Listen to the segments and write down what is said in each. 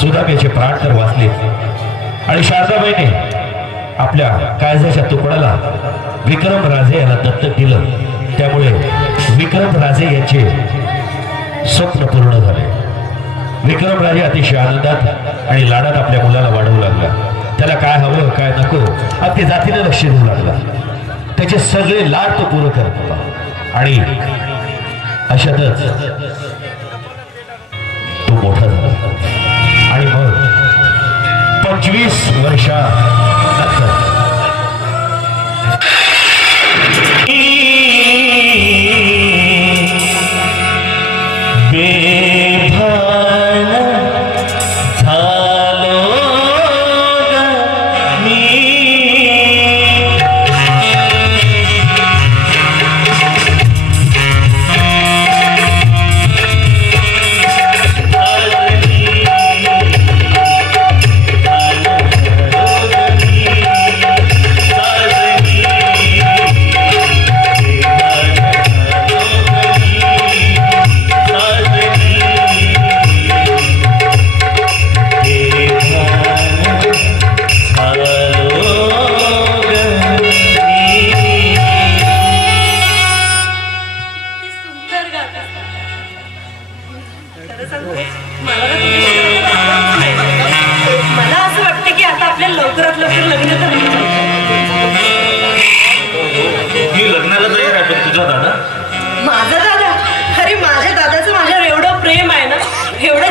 सुदामेचे प्राण तर वाचले आणि शारदाबाईने आपल्या काळजाच्या तुकड्याला विक्रम राजे याला दत्तक दिलं. त्यामुळे विक्रम राजे यांचे स्वप्न पूर्ण झाले. विक्रम राजे अतिशय आनंदात आणि लाडात आपल्या मुलाला वाढवू लागला. त्याला काय हवं काय नको अगदी जातीने लक्ष देऊ लागला. त्याचे सगळे लाड तो पूर्ण करत होता आणि अशातच तो मोठा झाला. आणि मग 25 वर्षानंतर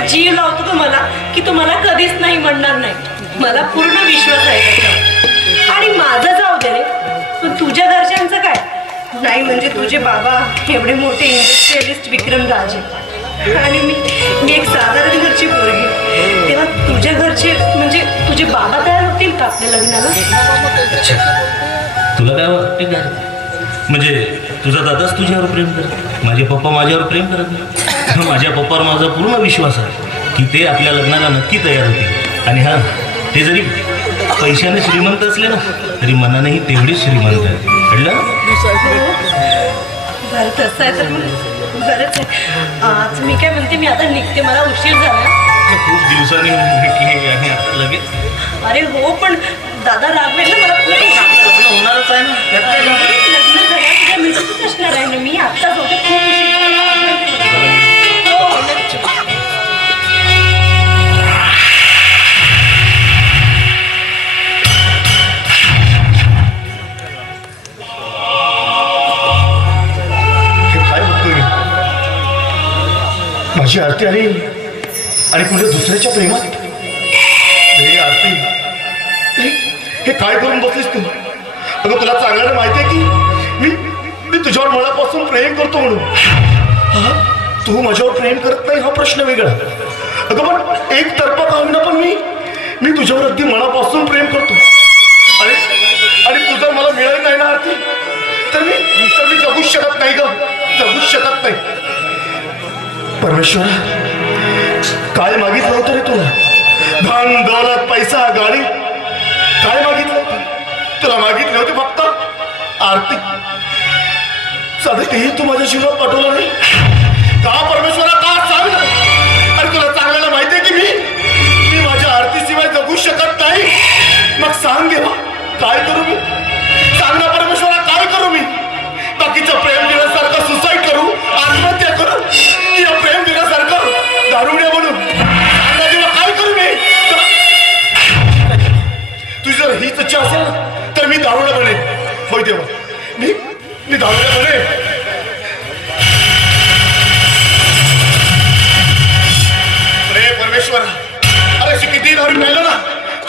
जीव लावतो तुम्हाला की तुम्हाला कधीच नाही म्हणणार नाही. मला पूर्ण विश्वास आहे त्याच्यावर. आणि माझं जाऊ दे रे, पण तुझ्या घरच्यांचं काय? नाही म्हणजे तुझे बाबा एवढे मोठे इंडस्ट्रियलिस्ट विक्रम राजे आणि मी एक साधारण घरची पोरगी. तेव्हा तुझ्या घरचे म्हणजे तुझे बाबा तयार होतील का आपल्या लग्नाला? तुला काय वाटते का? म्हणजे तुझा दादाच तुझ्यावर प्रेम करत, माझे पप्पा माझ्यावर प्रेम करत नाही. माझ्या पप्पावर माझा पूर्ण विश्वास आहे की ते आपल्या लग्नाला नक्की तयार होतील. आणि हा, ते जरी पैशाने श्रीमंत असले ना तरी मनानेही तेवढीच श्रीमंत आहे. कळलं? बरं तसं आहे तर मग बरंच आहे. आज मी काय म्हणते, मी आता निघते, मला उशीर झाला. खूप दिवसांनी आणि आता लगेच. अरे हो, पण दादा रागवेल ना मला. होणारच आहे ना. लग्न झाल्या मिळतच असणार आहे ना. मी आत्ताच होते, खूप उशीर झाला. माझी आरती आली आणि कुठे दुसऱ्याच्या प्रेमात. आरती, हे काय करून बसलीस तू? अगं तुला चांगल्याने माहिती आहे की मी तुझ्यावर मनापासून प्रेम करतो म्हणून. हा, तू माझ्यावर प्रेम करत नाही हा प्रश्न वेगळा. अगं पण एक तर्फा का होईना पण मी तुझ्यावर अगदी मनापासून प्रेम करतो. आणि तू जर मला मिळत नाही ना आरती तर मी जगूच शकत नाही ग, जगूच शकत नाही. परमेश्वरा, काय मागितलं होतं रे तुला? धन दौलत पैसा गाडी काय मागितलं होतं? तुला मागितले होते फक्त आरती. साधं तेही तू माझ्या जीवनात पाठवलं नाही का परमेश्वरा? का सांग ना. आणि तुला चांगल्याला माहिती आहे की मी माझ्या आरतीशिवाय जगू शकत नाही. मग सांग देवा, काय करू मी? सांग ना परमेश्वरा, काय करू मी? बाकीचं प्रेम दिल्यासारखं सुसाईड करू, आत्महत्या करू, या प्रेम दिल्यासारखं दारुड्या म्हणून काय करू मी? तुझी जर हीच इच्छा असेल ना तर मी दारुडा बनेन. होय देवा, मी दारुडा बनेन. अरे परमेश्वर, अरे किती दारू प्यायलं ना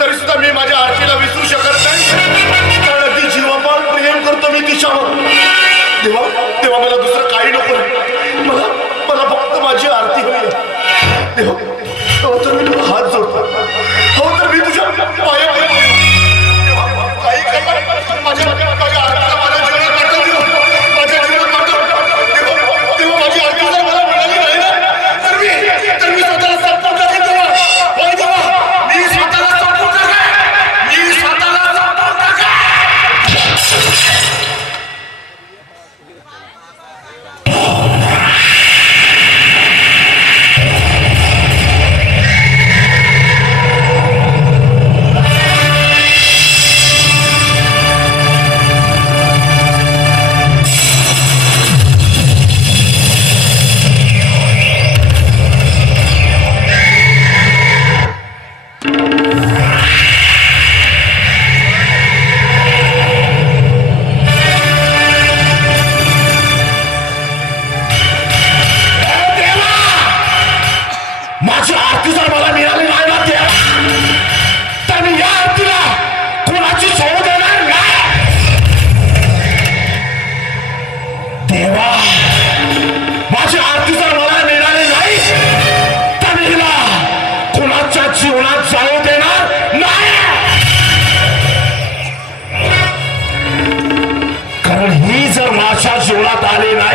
तरी सुद्धा मी माझ्या आरतीला विसरू शकत नाही. कारण अगदी जीवापाड प्रेम करतो मी तिच्यावर. देवा मला दुसरं काही नको. मला फक्त माझी आरती होईल. देवा, तर मी तुला हात जोडतो. हो तर मी तुझ्या पाया काही माझ्या आरतीला माझ्या जीवनात पाठव देऊ. माझ्या जीवनात पाठव. देवा माझी आरती जर मला मिळाली नाही ना तर मी स्वतःला संपून टाकेन. देवा, होय देवा, मी स्वतःला संपून टाकेन. मी स्वतःला संपून टाकेन. झाले नाही.